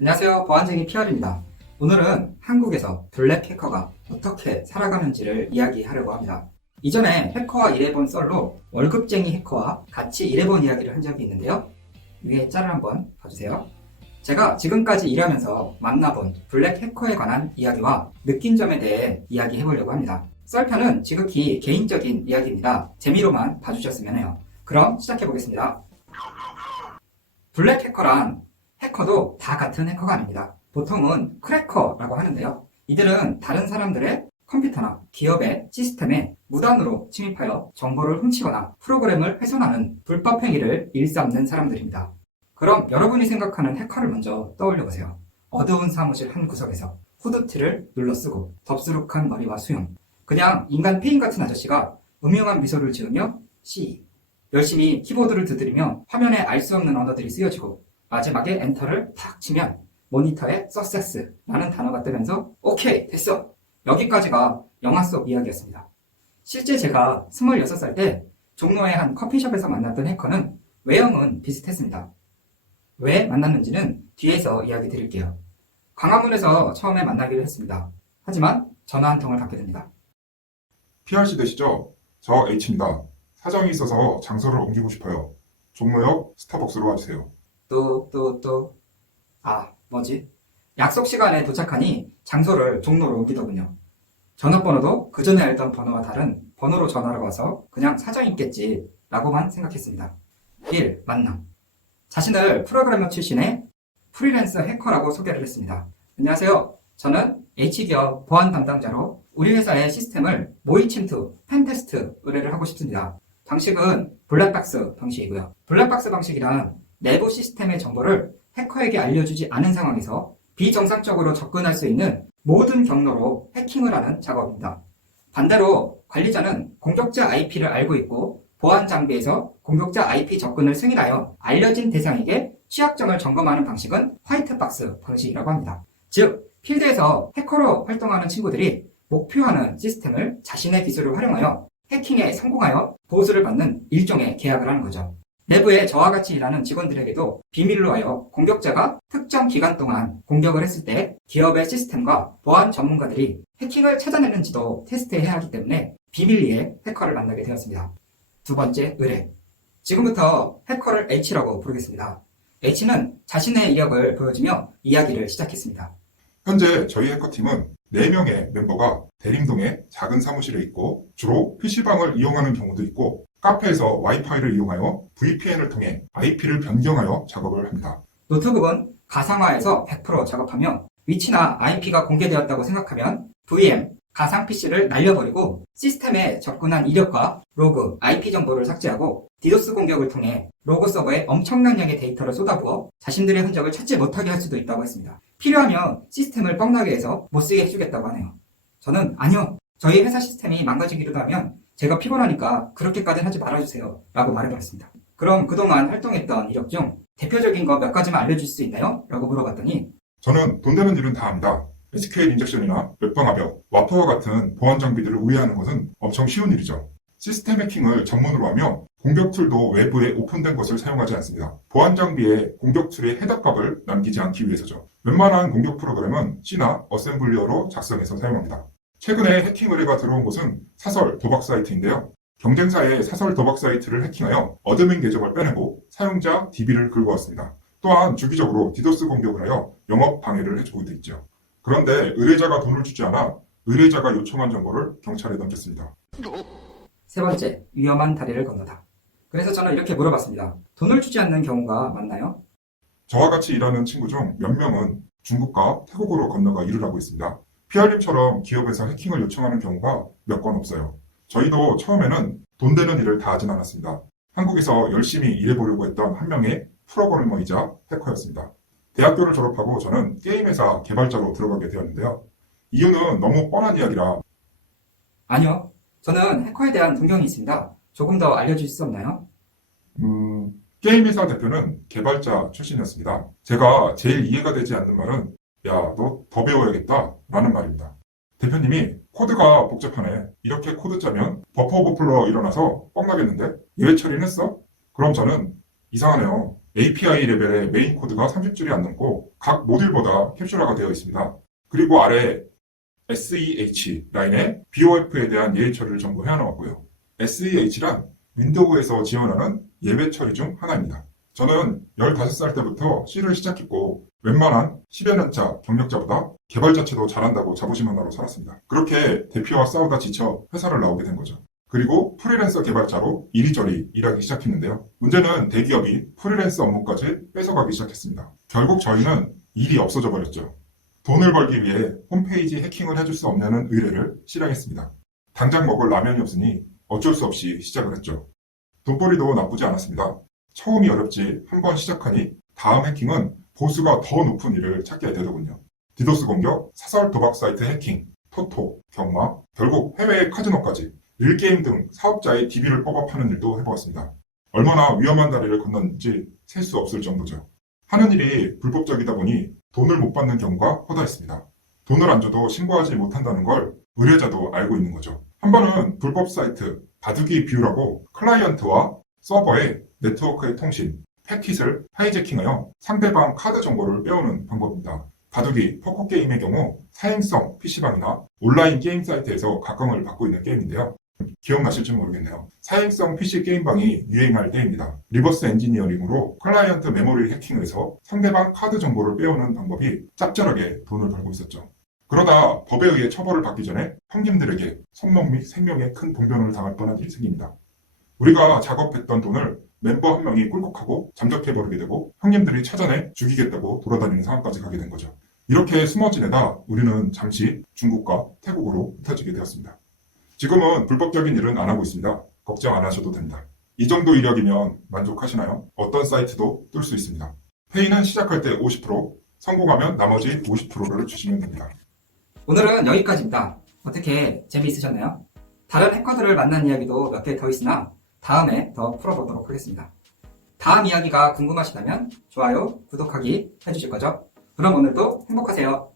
안녕하세요. 보안쟁이 PR입니다. 오늘은 한국에서 블랙 해커가 어떻게 살아가는지를 이야기하려고 합니다. 이전에 해커와 일해본 썰로 월급쟁이 해커와 같이 일해본 이야기를 한 적이 있는데요. 위에 짤을 한번 봐주세요. 제가 지금까지 일하면서 만나본 블랙 해커에 관한 이야기와 느낀 점에 대해 이야기해보려고 합니다. 썰편은 지극히 개인적인 이야기입니다. 재미로만 봐주셨으면 해요. 그럼 시작해보겠습니다. 블랙 해커란 해커도 다 같은 해커가 아닙니다. 보통은 크래커라고 하는데요. 이들은 다른 사람들의 컴퓨터나 기업의 시스템에 무단으로 침입하여 정보를 훔치거나 프로그램을 훼손하는 불법 행위를 일삼는 사람들입니다. 그럼 여러분이 생각하는 해커를 먼저 떠올려 보세요. 어두운 사무실 한 구석에서 후드티를 눌러쓰고 덥수룩한 머리와 수염, 그냥 인간 페인 같은 아저씨가 음흉한 미소를 지으며 C, 열심히 키보드를 두드리며 화면에 알 수 없는 언어들이 쓰여지고 마지막에 엔터를 탁 치면 모니터에 서세스라는 단어가 뜨면서 오케이 됐어, 여기까지가 영화 속 이야기였습니다. 실제 제가 26살 때 종로의 한 커피숍에서 만났던 해커는 외형은 비슷했습니다. 왜 만났는지는 뒤에서 이야기 드릴게요. 광화문에서 처음에 만나기로 했습니다. 하지만 전화 한 통을 받게 됩니다. PRC 되시죠? 저 H입니다. 사정이 있어서 장소를 옮기고 싶어요. 종로역 스타벅스로 와주세요. 뭐지? 약속 시간에 도착하니 장소를 종로로 옮기더군요. 전화번호도 그 전에 알던 번호와 다른 번호로 전화를 와서 그냥 사정이 있겠지 라고만 생각했습니다. 1. 만남. 자신을 프로그래머 출신의 프리랜서 해커라고 소개를 했습니다. 안녕하세요. 저는 H기업 보안 담당자로 우리 회사의 시스템을 모의 침투, 펜테스트 의뢰를 하고 싶습니다. 방식은 블랙박스 방식이고요. 블랙박스 방식이란 내부 시스템의 정보를 해커에게 알려주지 않은 상황에서 비정상적으로 접근할 수 있는 모든 경로로 해킹을 하는 작업입니다. 반대로 관리자는 공격자 IP를 알고 있고 보안 장비에서 공격자 IP 접근을 승인하여 알려진 대상에게 취약점을 점검하는 방식은 화이트박스 방식이라고 합니다. 즉, 필드에서 해커로 활동하는 친구들이 목표하는 시스템을 자신의 기술을 활용하여 해킹에 성공하여 보수를 받는 일종의 계약을 하는 거죠. 내부에 저와 같이 일하는 직원들에게도 비밀로 하여 공격자가 특정 기간 동안 공격을 했을 때 기업의 시스템과 보안 전문가들이 해킹을 찾아내는지도 테스트해야 하기 때문에 비밀리에 해커를 만나게 되었습니다. 두 번째, 의뢰. 지금부터 해커를 H라고 부르겠습니다. H는 자신의 이력을 보여주며 이야기를 시작했습니다. 현재 저희 해커팀은 4명의 멤버가 대림동의 작은 사무실에 있고 주로 PC방을 이용하는 경우도 있고 카페에서 와이파이를 이용하여 VPN을 통해 IP를 변경하여 작업을 합니다. 노트북은 가상화해서 100% 작업하며 위치나 IP가 공개되었다고 생각하면 VM, 가상 PC를 날려버리고 시스템에 접근한 이력과 로그, IP 정보를 삭제하고 디도스 공격을 통해 로그 서버에 엄청난 양의 데이터를 쏟아부어 자신들의 흔적을 찾지 못하게 할 수도 있다고 했습니다. 필요하면 시스템을 뻥나게 해서 못쓰게 해주겠다고 하네요. 저는 아니요, 저희 회사 시스템이 망가지기라도 하면 제가 피곤하니까 그렇게까지는 하지 말아주세요 라고 말해버렸습니다. 그럼 그동안 활동했던 이력 중 대표적인 거 몇 가지만 알려줄 수 있나요? 라고 물어봤더니 저는 돈 되는 일은 다 합니다. SQL 인젝션이나 웹방화벽, 와퍼와 같은 보안 장비들을 우회하는 것은 엄청 쉬운 일이죠. 시스템 해킹을 전문으로 하며 공격 툴도 외부에 오픈된 것을 사용하지 않습니다. 보안 장비에 공격 툴의 해답값을 남기지 않기 위해서죠. 웬만한 공격 프로그램은 C나 어셈블리어로 작성해서 사용합니다. 최근에 해킹 의뢰가 들어온 곳은 사설 도박 사이트인데요. 경쟁사의 사설 도박 사이트를 해킹하여 어드민 계정을 빼내고 사용자 DB를 긁어왔습니다. 또한 주기적으로 디도스 공격을 하여 영업 방해를 해주고도 있죠. 그런데 의뢰자가 돈을 주지 않아 의뢰자가 요청한 정보를 경찰에 넘겼습니다. 세 번째, 위험한 다리를 건너다. 그래서 저는 이렇게 물어봤습니다. 돈을 주지 않는 경우가 많나요? 저와 같이 일하는 친구 중 몇 명은 중국과 태국으로 건너가 일을 하고 있습니다. PR님처럼 기업에서 해킹을 요청하는 경우가 몇 건 없어요. 저희도 처음에는 돈 되는 일을 다 하진 않았습니다. 한국에서 열심히 일해보려고 했던 한 명의 프로그래머이자 해커였습니다. 대학교를 졸업하고 저는 게임회사 개발자로 들어가게 되었는데요. 이유는 너무 뻔한 이야기라. 아니요, 저는 해커에 대한 동경이 있습니다. 조금 더 알려주실 수 없나요? 게임회사 대표는 개발자 출신이었습니다. 제가 제일 이해가 되지 않는 말은 야, 너 더 배워야겠다 라는 말입니다. 대표님이 코드가 복잡하네. 이렇게 코드 짜면 버퍼 오버플로 일어나서 뻥나겠는데? 예외 처리는 했어? 그럼 저는 이상하네요. API 레벨의 메인 코드가 30줄이 안 넘고 각 모듈보다 캡슐화가 되어 있습니다. 그리고 아래 SEH 라인에 BOF에 대한 예외 처리를 전부 해놓았고요. SEH란 윈도우에서 지원하는 예외 처리 중 하나입니다. 저는 15살 때부터 C를 시작했고 웬만한 10여 년차 경력자보다 개발 자체도 잘한다고 자부심 하나로 살았습니다. 그렇게 대표와 싸우다 지쳐 회사를 나오게 된 거죠. 그리고 프리랜서 개발자로 이리저리 일하기 시작했는데요. 문제는 대기업이 프리랜서 업무까지 뺏어가기 시작했습니다. 결국 저희는 일이 없어져 버렸죠. 돈을 벌기 위해 홈페이지 해킹을 해줄 수 없냐는 의뢰를 실행했습니다. 당장 먹을 라면이 없으니 어쩔 수 없이 시작을 했죠. 돈벌이도 나쁘지 않았습니다. 처음이 어렵지 한번 시작하니 다음 해킹은 보수가 더 높은 일을 찾게 되더군요. 디도스 공격, 사설 도박 사이트 해킹, 토토, 경마, 결국 해외 카지노까지 릴게임 등 사업자의 DB를 뽑아 파는 일도 해보았습니다. 얼마나 위험한 다리를 건넜는지 셀 수 없을 정도죠. 하는 일이 불법적이다 보니 돈을 못 받는 경우가 허다했습니다. 돈을 안 줘도 신고하지 못한다는 걸 의뢰자도 알고 있는 거죠. 한 번은 불법 사이트 바둑이 비유라고 클라이언트와 서버의 네트워크의 통신, 패킷을 하이제킹하여 상대방 카드 정보를 빼오는 방법입니다. 바둑이 포커게임의 경우 사행성 PC방이나 온라인 게임 사이트에서 각광을 받고 있는 게임인데요. 기억나실지 모르겠네요. 사행성 PC 게임방이 유행할 때입니다. 리버스 엔지니어링으로 클라이언트 메모리 해킹을 해서 상대방 카드 정보를 빼오는 방법이 짭짤하게 돈을 벌고 있었죠. 그러다 법에 의해 처벌을 받기 전에 형님들에게 손목 및 생명에 큰 봉변을 당할 뻔한 일이 생깁니다. 우리가 작업했던 돈을 멤버 한 명이 꿀꺽하고 잠적해버리게 되고 형님들이 찾아내 죽이겠다고 돌아다니는 상황까지 가게 된 거죠. 이렇게 숨어 지내다 우리는 잠시 중국과 태국으로 흩어지게 되었습니다. 지금은 불법적인 일은 안 하고 있습니다. 걱정 안 하셔도 됩니다. 이 정도 이력이면 만족하시나요? 어떤 사이트도 뜰 수 있습니다. 페이는 시작할 때 50%, 성공하면 나머지 50%를 주시면 됩니다. 오늘은 여기까지입니다. 어떻게 재미있으셨나요? 다른 해커들을 만난 이야기도 몇 개 더 있으나 다음에 더 풀어보도록 하겠습니다. 다음 이야기가 궁금하시다면 좋아요, 구독하기 해주실 거죠? 그럼 오늘도 행복하세요.